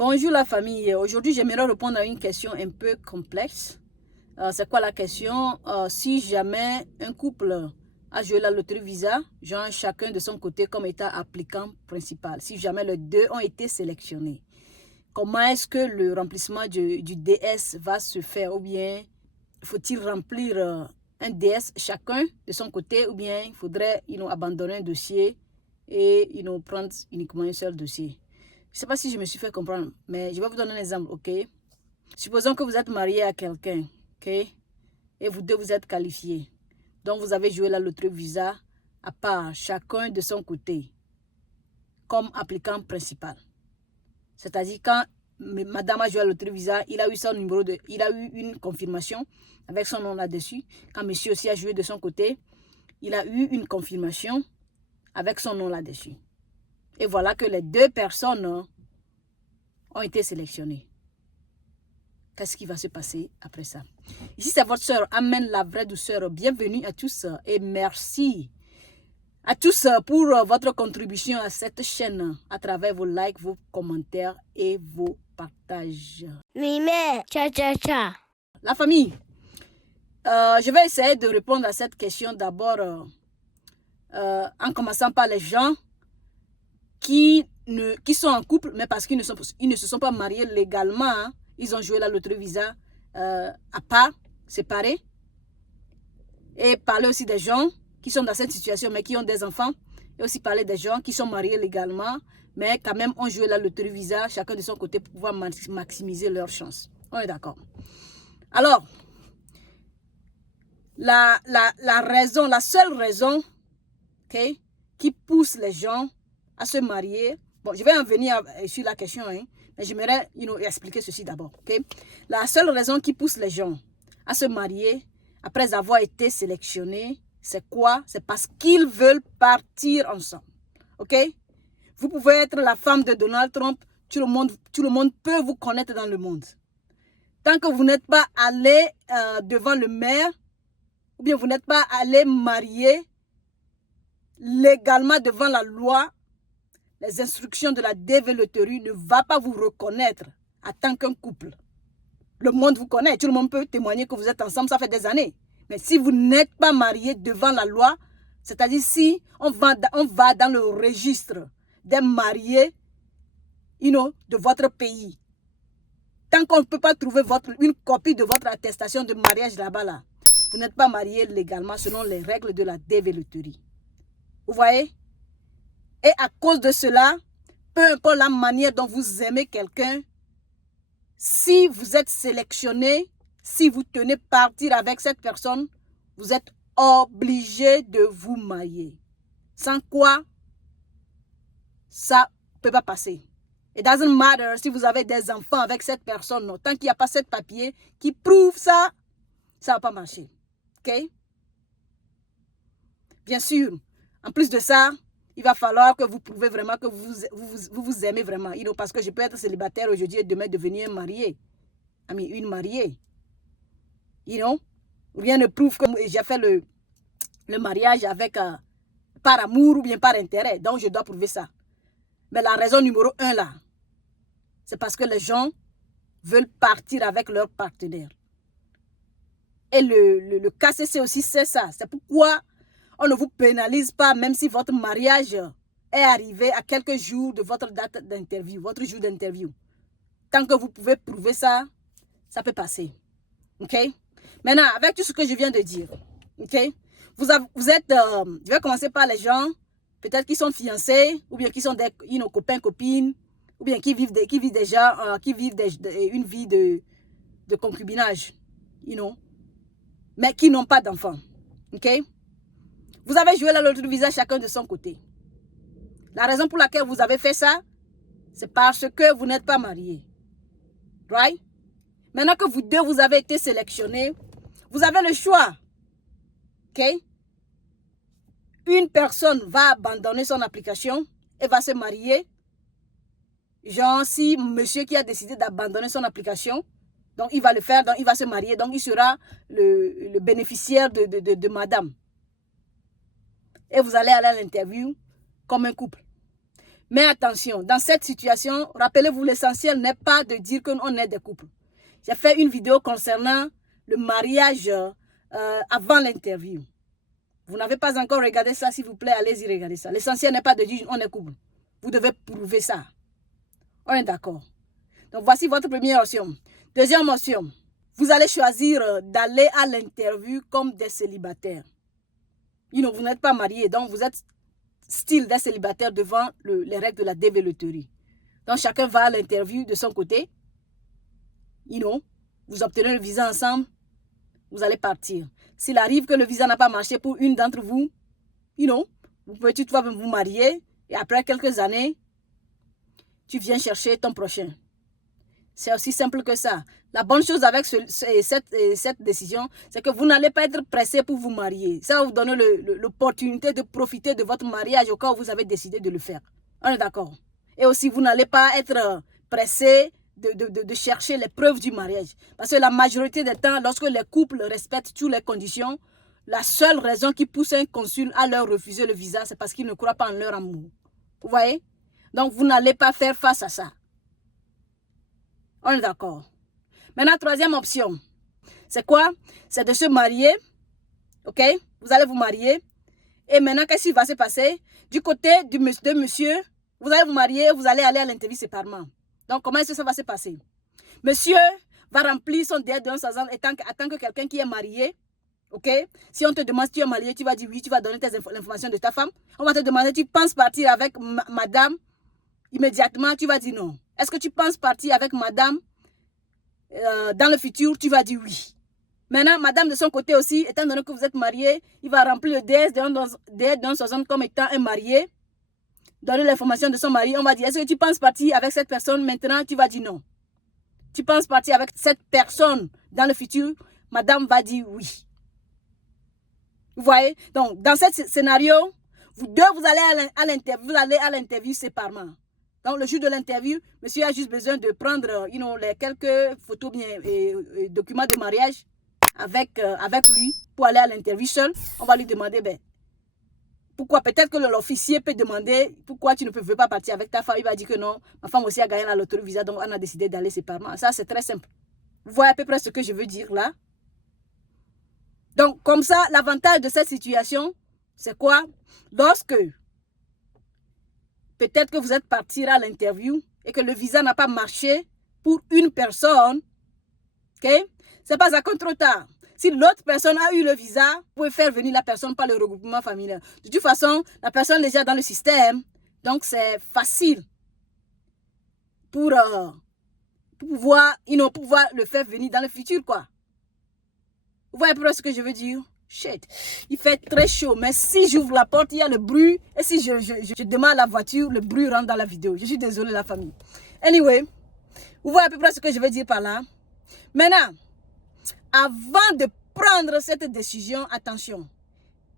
Bonjour la famille. Aujourd'hui, j'aimerais répondre à une question un peu complexe. C'est quoi la question? Si jamais un couple a joué la loterie Visa, genre chacun de son côté comme étant applicant principal, si jamais les deux ont été sélectionnés, comment est-ce que le remplissement du DS va se faire? Ou bien faut-il remplir un DS chacun de son côté, ou bien il faudrait abandonner un dossier et prendre uniquement un seul dossier? Je ne sais pas si je me suis fait comprendre, mais je vais vous donner un exemple, ok? Supposons que vous êtes marié à quelqu'un, ok? Et vous deux, vous êtes qualifiés. Donc, vous avez joué la loterie Visa à part, chacun de son côté, comme applicant principal. C'est-à-dire, quand madame a joué la loterie Visa, il a eu son numéro il a eu une confirmation avec son nom là-dessus. Quand monsieur aussi a joué de son côté, il a eu une confirmation avec son nom là-dessus. Et voilà que les deux personnes ont été sélectionnées. Qu'est-ce qui va se passer après ça? Ici, c'est votre soeur, Amen, la vraie douceur. Bienvenue à tous et merci à tous pour votre contribution à cette chaîne à travers vos likes, vos commentaires et vos partages. Mimé, cha. La famille, je vais essayer de répondre à cette question d'abord en commençant par les gens qui sont en couple, mais parce qu'ils ne se sont pas mariés légalement. Hein. Ils ont joué la loterie Visa à part, séparés. Et parler aussi des gens qui sont dans cette situation, mais qui ont des enfants. Et aussi parler des gens qui sont mariés légalement, mais quand même ont joué la loterie Visa, chacun de son côté, pour pouvoir maximiser leurs chances. On est d'accord. Alors, la seule raison okay, qui pousse les gens à se marier. Bon, je vais en venir sur la question, hein, mais j'aimerais expliquer ceci d'abord. Okay? La seule raison qui pousse les gens à se marier après avoir été sélectionnés, c'est quoi? C'est parce qu'ils veulent partir ensemble. Ok? Vous pouvez être la femme de Donald Trump, tout le monde peut vous connaître dans le monde. Tant que vous n'êtes pas allé devant le maire, ou bien vous n'êtes pas allé marier légalement devant la loi, les instructions de la développerie ne vont pas vous reconnaître en tant qu'un couple. Le monde vous connaît, tout le monde peut témoigner que vous êtes ensemble, ça fait des années. Mais si vous n'êtes pas marié devant la loi, c'est-à-dire si on va dans le registre des mariés de votre pays, tant qu'on ne peut pas trouver une copie de votre attestation de mariage là-bas, là, vous n'êtes pas marié légalement selon les règles de la développerie. Vous voyez? Et à cause de cela, peu importe la manière dont vous aimez quelqu'un, si vous êtes sélectionné, si vous tenez partir avec cette personne, vous êtes obligé de vous marier. Sans quoi, ça ne peut pas passer. It doesn't matter si vous avez des enfants avec cette personne. Non. Tant qu'il n'y a pas ce papier qui prouve ça, ça ne va pas marcher. OK? Bien sûr, en plus de ça, il va falloir que vous prouvez vraiment que vous aimez vraiment. Parce que je peux être célibataire aujourd'hui et demain devenir marié. Une mariée. Rien ne prouve que j'ai fait le mariage avec par amour ou bien par intérêt. Donc, je dois prouver ça. Mais la raison numéro 1 là, c'est parce que les gens veulent partir avec leur partenaire. Et le KCC aussi, c'est ça. C'est pourquoi on ne vous pénalise pas, même si votre mariage est arrivé à quelques jours de votre date d'interview, votre jour d'interview. Tant que vous pouvez prouver ça, ça peut passer. OK? Maintenant, avec tout ce que je viens de dire, OK? Vous êtes, je vais commencer par les gens, peut-être qui sont fiancés, ou bien qui sont des copains, copines, ou bien qui vivent déjà, une vie de concubinage, mais qui n'ont pas d'enfants. OK? Vous avez joué la loterie Visa chacun de son côté. La raison pour laquelle vous avez fait ça, c'est parce que vous n'êtes pas mariés. Right? Maintenant que vous deux, vous avez été sélectionnés, vous avez le choix. OK? Une personne va abandonner son application et va se marier. Genre, si monsieur qui a décidé d'abandonner son application, donc il va le faire, donc il va se marier, donc il sera le bénéficiaire de madame. Et vous allez aller à l'interview comme un couple. Mais attention, dans cette situation, rappelez-vous, l'essentiel n'est pas de dire qu'on est des couples. J'ai fait une vidéo concernant le mariage avant l'interview. Vous n'avez pas encore regardé ça, s'il vous plaît, allez-y regarder ça. L'essentiel n'est pas de dire on est couple. Vous devez prouver ça. On est d'accord. Donc, voici votre première option. Deuxième option, vous allez choisir d'aller à l'interview comme des célibataires. Vous n'êtes pas mariés, donc vous êtes style des célibataires devant les règles de la développerie. Donc, chacun va à l'interview de son côté. Vous obtenez le visa ensemble, vous allez partir. S'il arrive que le visa n'a pas marché pour une d'entre vous, vous pouvez toutefois vous marier et après quelques années, tu viens chercher ton prochain. C'est aussi simple que ça. La bonne chose avec cette décision, c'est que vous n'allez pas être pressé pour vous marier. Ça va vous donner l'opportunité de profiter de votre mariage au cas où vous avez décidé de le faire. On est d'accord. Et aussi, vous n'allez pas être pressé de chercher les preuves du mariage. Parce que la majorité des temps, lorsque les couples respectent toutes les conditions, la seule raison qui pousse un consul à leur refuser le visa, c'est parce qu'ils ne croient pas en leur amour. Vous voyez? Donc, vous n'allez pas faire face à ça. On est d'accord. Maintenant, troisième option. C'est quoi? C'est de se marier. OK? Vous allez vous marier. Et maintenant, qu'est-ce qui va se passer? Du côté de monsieur, vous allez vous marier, vous allez aller à l'interview séparément. Donc, comment est-ce que ça va se passer? Monsieur va remplir son délai de 11 ans en tant que quelqu'un qui est marié. OK? Si on te demande si tu es marié, tu vas dire oui, tu vas donner l'information de ta femme. On va te demander, tu penses partir avec madame? Immédiatement, tu vas dire non. Est-ce que tu penses partir avec madame dans le futur? Tu vas dire oui. Maintenant, madame de son côté aussi, étant donné que vous êtes marié, il va remplir le DS de 11 ans comme étant un marié. Donner l'information de son mari, on va dire, est-ce que tu penses partir avec cette personne maintenant? Tu vas dire non. Tu penses partir avec cette personne dans le futur? Madame va dire oui. Vous voyez? Donc, dans ce scénario, vous deux, vous allez à l'interview séparément. Donc, le jour de l'interview, monsieur a juste besoin de prendre les quelques photos et documents de mariage avec lui pour aller à l'interview seul. On va lui demander, pourquoi? Peut-être que l'officier peut demander pourquoi tu ne veux pas partir avec ta femme. Il va dire que non, ma femme aussi a gagné la loterie visa, donc on a décidé d'aller séparément. Ça, c'est très simple. Vous voyez à peu près ce que je veux dire là? Donc, comme ça, l'avantage de cette situation, c'est quoi? Lorsque peut-être que vous êtes parti à l'interview et que le visa n'a pas marché pour une personne, ok? C'est pas à contre trop tard. Si l'autre personne a eu le visa, vous pouvez faire venir la personne par le regroupement familial. De toute façon, la personne est déjà dans le système, donc c'est facile pour pouvoir le faire venir dans le futur, quoi. Vous voyez à peu près ce que je veux dire? Shit, il fait très chaud, mais si j'ouvre la porte, il y a le bruit, et si je démarre la voiture, le bruit rentre dans la vidéo. Je suis désolée, la famille. Anyway, vous voyez à peu près ce que je veux dire par là? Maintenant, avant de prendre cette décision, attention,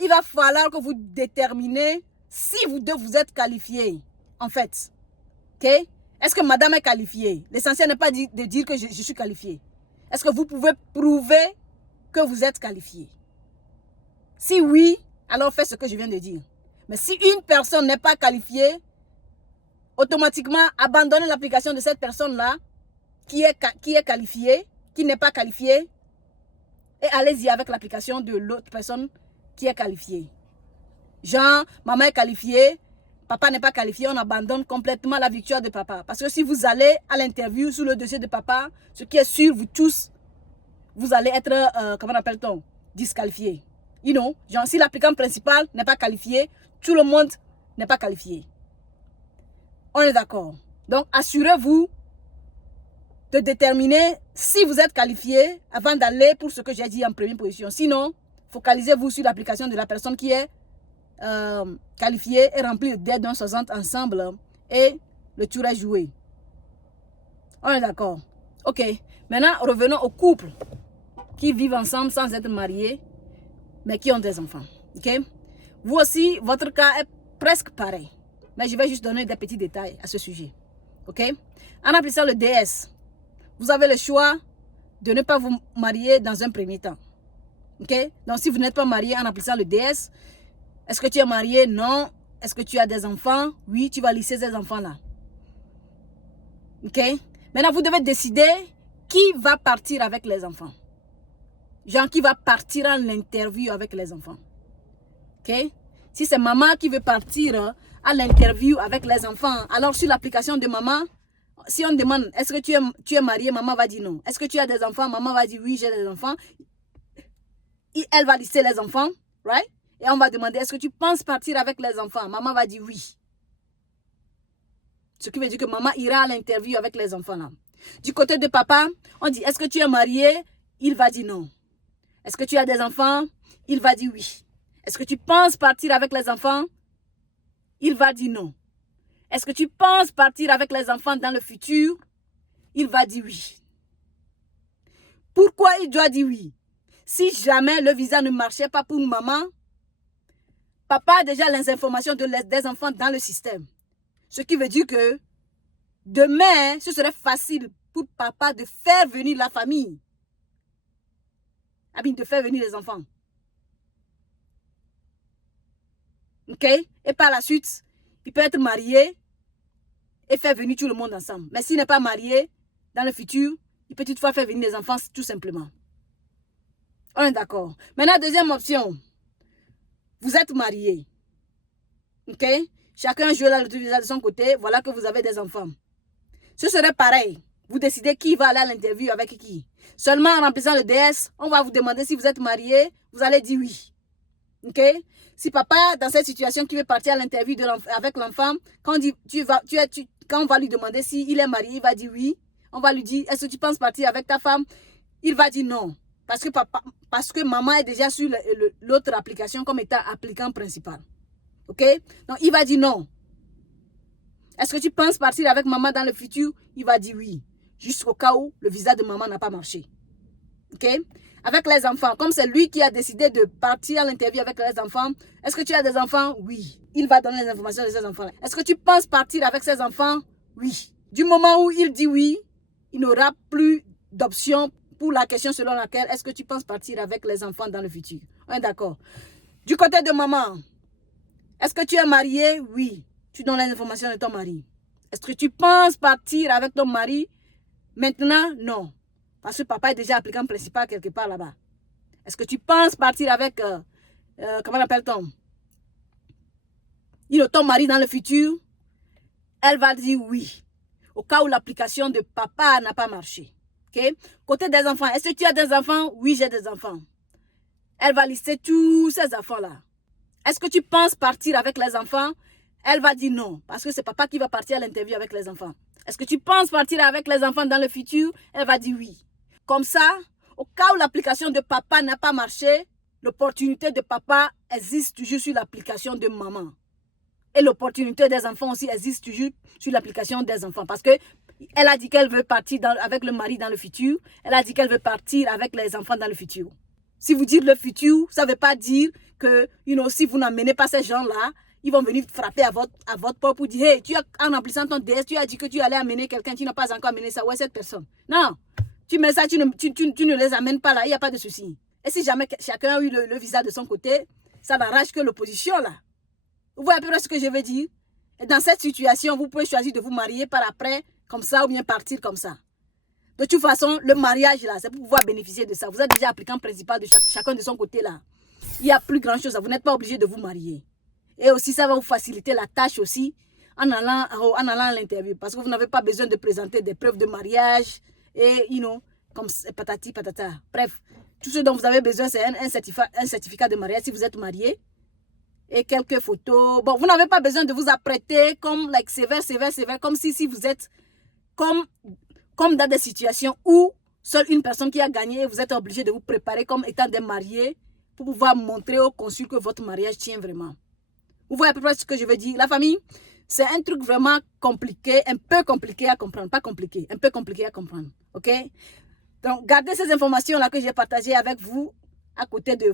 il va falloir que vous déterminez si vous deux vous êtes qualifiés, en fait. Ok? Est-ce que madame est qualifiée? L'essentiel n'est pas de dire que je suis qualifiée. Est-ce que vous pouvez prouver que vous êtes qualifié? Si oui, alors faites ce que je viens de dire. Mais si une personne n'est pas qualifiée, automatiquement abandonnez l'application de cette personne-là qui est qualifiée, qui n'est pas qualifiée, et allez-y avec l'application de l'autre personne qui est qualifiée. Genre, maman est qualifiée, papa n'est pas qualifié, on abandonne complètement la victoire de papa. Parce que si vous allez à l'interview sous le dossier de papa, ce qui est sûr, vous tous, vous allez être, comment appelle-t-on, disqualifiés. Genre si l'applicant principal n'est pas qualifié, tout le monde n'est pas qualifié. On est d'accord. Donc, assurez-vous de déterminer si vous êtes qualifié avant d'aller pour ce que j'ai dit en première position. Sinon, focalisez-vous sur l'application de la personne qui est qualifiée et remplir le délai d'un 60 ensemble et le tour est joué. On est d'accord. Ok. Maintenant, revenons aux couples qui vivent ensemble sans être mariés, mais qui ont des enfants. Ok? Vous aussi, votre cas est presque pareil. Mais je vais juste donner des petits détails à ce sujet. Ok? En appliquant le DS, vous avez le choix de ne pas vous marier dans un premier temps. Ok? Donc, si vous n'êtes pas marié en appliquant le DS, est-ce que tu es marié? Non. Est-ce que tu as des enfants? Oui, tu vas lister ces enfants-là. Ok? Maintenant, vous devez décider qui va partir avec les enfants. Genre, qui va partir en interview avec les enfants. Ok? Si c'est maman qui veut partir à l'interview avec les enfants, alors sur l'application de maman, si on demande, est-ce que tu es marié, maman va dire non. Est-ce que tu as des enfants, maman va dire oui, j'ai des enfants. Elle va lister les enfants, right? Et on va demander, est-ce que tu penses partir avec les enfants? Maman va dire oui. Ce qui veut dire que maman ira à l'interview avec les enfants là. Du côté de papa, on dit, est-ce que tu es marié? Il va dire non. Est-ce que tu as des enfants? Il va dire oui. Est-ce que tu penses partir avec les enfants? Il va dire non. Est-ce que tu penses partir avec les enfants dans le futur? Il va dire oui. Pourquoi il doit dire oui? Si jamais le visa ne marchait pas pour maman, papa a déjà les informations des enfants dans le système. Ce qui veut dire que demain, ce serait facile pour papa de faire venir la famille. De faire venir les enfants. Ok? Et par la suite, il peut être marié et faire venir tout le monde ensemble. Mais s'il n'est pas marié, dans le futur, il peut toutefois faire venir les enfants tout simplement. On est d'accord. Maintenant, deuxième option. Vous êtes marié. Ok? Chacun joue la loterie de son côté. Voilà que vous avez des enfants. Ce serait pareil. Vous décidez qui va aller à l'interview avec qui. Seulement en remplissant le DS, on va vous demander si vous êtes marié. Vous allez dire oui. Ok? Si papa, dans cette situation, qui veut partir à l'interview avec l'enfant, quand on va lui demander s'il est marié, il va dire oui. On va lui dire, est-ce que tu penses partir avec ta femme? Il va dire non. Parce que maman est déjà sur l'autre application comme étant applicant principal. Ok? Donc, il va dire non. Est-ce que tu penses partir avec maman dans le futur? Il va dire oui. Jusqu'au cas où le visa de maman n'a pas marché. Ok? Avec les enfants, comme c'est lui qui a décidé de partir à l'interview avec les enfants, est-ce que tu as des enfants? Oui. Il va donner les informations de ces enfants-là. Est-ce que tu penses partir avec ces enfants? Oui. Du moment où il dit oui, il n'aura plus d'option pour la question selon laquelle est-ce que tu penses partir avec les enfants dans le futur. On est d'accord. Du côté de maman, est-ce que tu es marié? Oui. Tu donnes les informations de ton mari. Est-ce que tu penses partir avec ton mari? Maintenant, non. Parce que papa est déjà applicant principal quelque part là-bas. Est-ce que tu penses partir avec, comment l'appelle-t-on? Ton mari dans le futur? Elle va dire oui. Au cas où l'application de papa n'a pas marché. Okay? Côté des enfants, est-ce que tu as des enfants? Oui, j'ai des enfants. Elle va lister tous ces enfants-là. Est-ce que tu penses partir avec les enfants? Elle va dire non, parce que c'est papa qui va partir à l'interview avec les enfants. Est-ce que tu penses partir avec les enfants dans le futur? Elle va dire oui. Comme ça, au cas où l'application de papa n'a pas marché, l'opportunité de papa existe toujours sur l'application de maman. Et l'opportunité des enfants aussi existe toujours sur l'application des enfants. Parce que elle a dit qu'elle veut partir avec le mari dans le futur. Elle a dit qu'elle veut partir avec les enfants dans le futur. Si vous dites le futur, ça ne veut pas dire que, si vous n'amenez pas ces gens-là, ils vont venir frapper à votre porte pour dire, hey, en remplissant ton DS, tu as dit que tu allais amener quelqu'un, tu n'as pas encore amené ça. Ouais, cette personne. Non, tu mets ça, tu ne les amènes pas là, il n'y a pas de souci. Et si jamais chacun a eu le visa de son côté, ça n'arrange que l'opposition là. Vous voyez à peu près ce que je veux dire? Et dans cette situation, vous pouvez choisir de vous marier par après, comme ça, ou bien partir comme ça. De toute façon, le mariage là, c'est pour pouvoir bénéficier de ça. Vous êtes déjà applicant principal de chacun de son côté là. Il n'y a plus grand chose, vous n'êtes pas obligé de vous marier. Et aussi, ça va vous faciliter la tâche aussi en allant à l'interview. Parce que vous n'avez pas besoin de présenter des preuves de mariage et, comme patati patata. Bref, tout ce dont vous avez besoin, c'est un certificat de mariage si vous êtes marié. Et quelques photos. Bon, vous n'avez pas besoin de vous apprêter comme sévère, comme si vous êtes comme dans des situations où seule une personne qui a gagné, vous êtes obligé de vous préparer comme étant des mariés pour pouvoir montrer au consul que votre mariage tient vraiment. Vous voyez à peu près ce que je veux dire? La famille, c'est un truc vraiment compliqué, un peu compliqué à comprendre. Pas compliqué, un peu compliqué à comprendre. Ok? Donc, gardez ces informations-là que j'ai partagées avec vous à côté de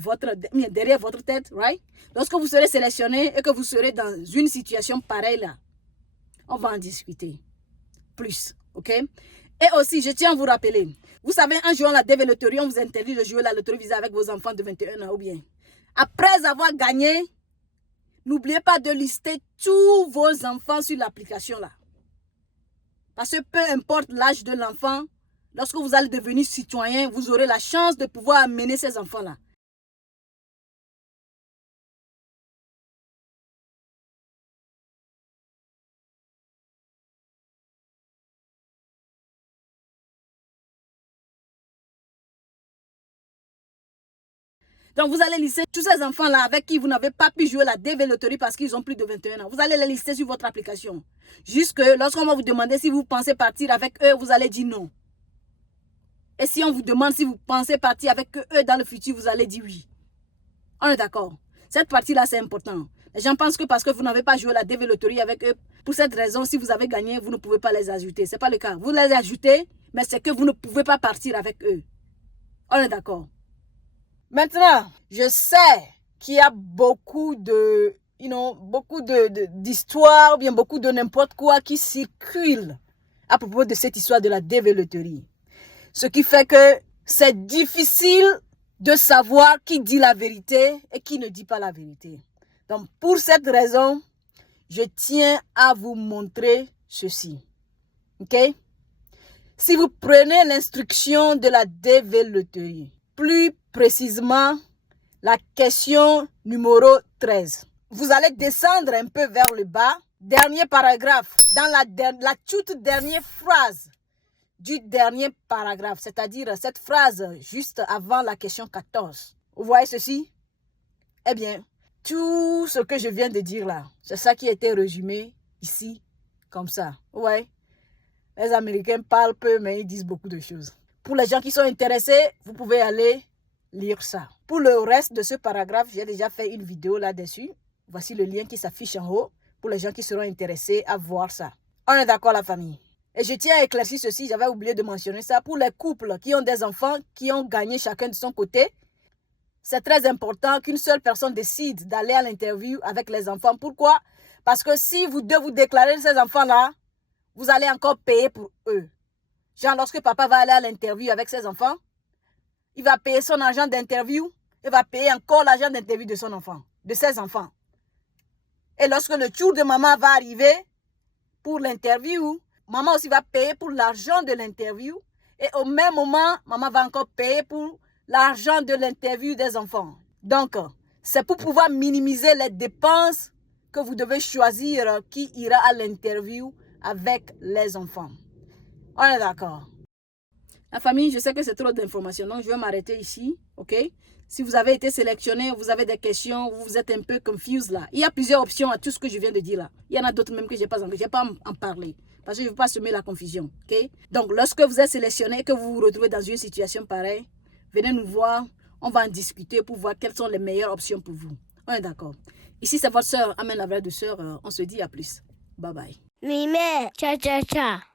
derrière votre tête, right? Lorsque vous serez sélectionné et que vous serez dans une situation pareille là, on va en discuter plus, ok? Et aussi, je tiens à vous rappeler, vous savez, en jouant la DV Loterie, on vous interdit de jouer la loterie visa avec vos enfants de 21 ans ou bien. Après avoir gagné, n'oubliez pas de lister tous vos enfants sur l'application là. Parce que peu importe l'âge de l'enfant, lorsque vous allez devenir citoyen, vous aurez la chance de pouvoir amener ces enfants-là. Donc, vous allez lister tous ces enfants-là avec qui vous n'avez pas pu jouer la dévéloterie parce qu'ils ont plus de 21 ans. Vous allez les lister sur votre application. Jusque lorsqu'on va vous demander si vous pensez partir avec eux, vous allez dire non. Et si on vous demande si vous pensez partir avec eux dans le futur, vous allez dire oui. On est d'accord. Cette partie-là, c'est important. Les gens pensent que parce que vous n'avez pas joué la dévéloterie avec eux, pour cette raison, si vous avez gagné, vous ne pouvez pas les ajouter. Ce n'est pas le cas. Vous les ajoutez, mais c'est que vous ne pouvez pas partir avec eux. On est d'accord. Maintenant, je sais qu'il y a beaucoup de, d'histoires, ou bien beaucoup de n'importe quoi qui circulent à propos de cette histoire de la dévéloterie. Ce qui fait que c'est difficile de savoir qui dit la vérité et qui ne dit pas la vérité. Donc, pour cette raison, je tiens à vous montrer ceci. OK? Si vous prenez l'instruction de la dévéloterie, plus précisément la question numéro 13, vous allez descendre un peu vers le bas, dernier paragraphe, dans la toute dernière phrase du dernier paragraphe, c'est-à-dire cette phrase juste avant la question 14. Vous voyez ceci? Eh bien, tout ce que je viens de dire là, c'est ça qui a été résumé ici, comme ça. Ouais. Les Américains parlent peu, mais ils disent beaucoup de choses. Pour les gens qui sont intéressés, vous pouvez aller lire ça. Pour le reste de ce paragraphe, j'ai déjà fait une vidéo là-dessus. Voici le lien qui s'affiche en haut pour les gens qui seront intéressés à voir ça. On est d'accord, la famille? Et je tiens à éclaircir ceci, j'avais oublié de mentionner ça. Pour les couples qui ont des enfants, qui ont gagné chacun de son côté, c'est très important qu'une seule personne décide d'aller à l'interview avec les enfants. Pourquoi? Parce que si vous deux vous déclarez ces enfants-là, vous allez encore payer pour eux. Genre, lorsque papa va aller à l'interview avec ses enfants, il va payer son argent d'interview, il va payer encore l'argent d'interview de son enfant, de ses enfants. Et lorsque le tour de maman va arriver pour l'interview, maman aussi va payer pour l'argent de l'interview. Et au même moment, maman va encore payer pour l'argent de l'interview des enfants. Donc, c'est pour pouvoir minimiser les dépenses que vous devez choisir qui ira à l'interview avec les enfants. On est d'accord? La famille, je sais que c'est trop d'informations, donc je vais m'arrêter ici, ok? Si vous avez été sélectionné, vous avez des questions, vous êtes un peu confused là. Il y a plusieurs options à tout ce que je viens de dire là. Il y en a d'autres même que je n'ai pas en parler. Parce que je ne veux pas semer la confusion, ok? Donc, lorsque vous êtes sélectionné et que vous vous retrouvez dans une situation pareille, venez nous voir, on va en discuter pour voir quelles sont les meilleures options pour vous. On est d'accord? Ici, c'est votre soeur, Amen la vraie de soeur. On se dit à plus. Bye bye. Mime, cha cha cha.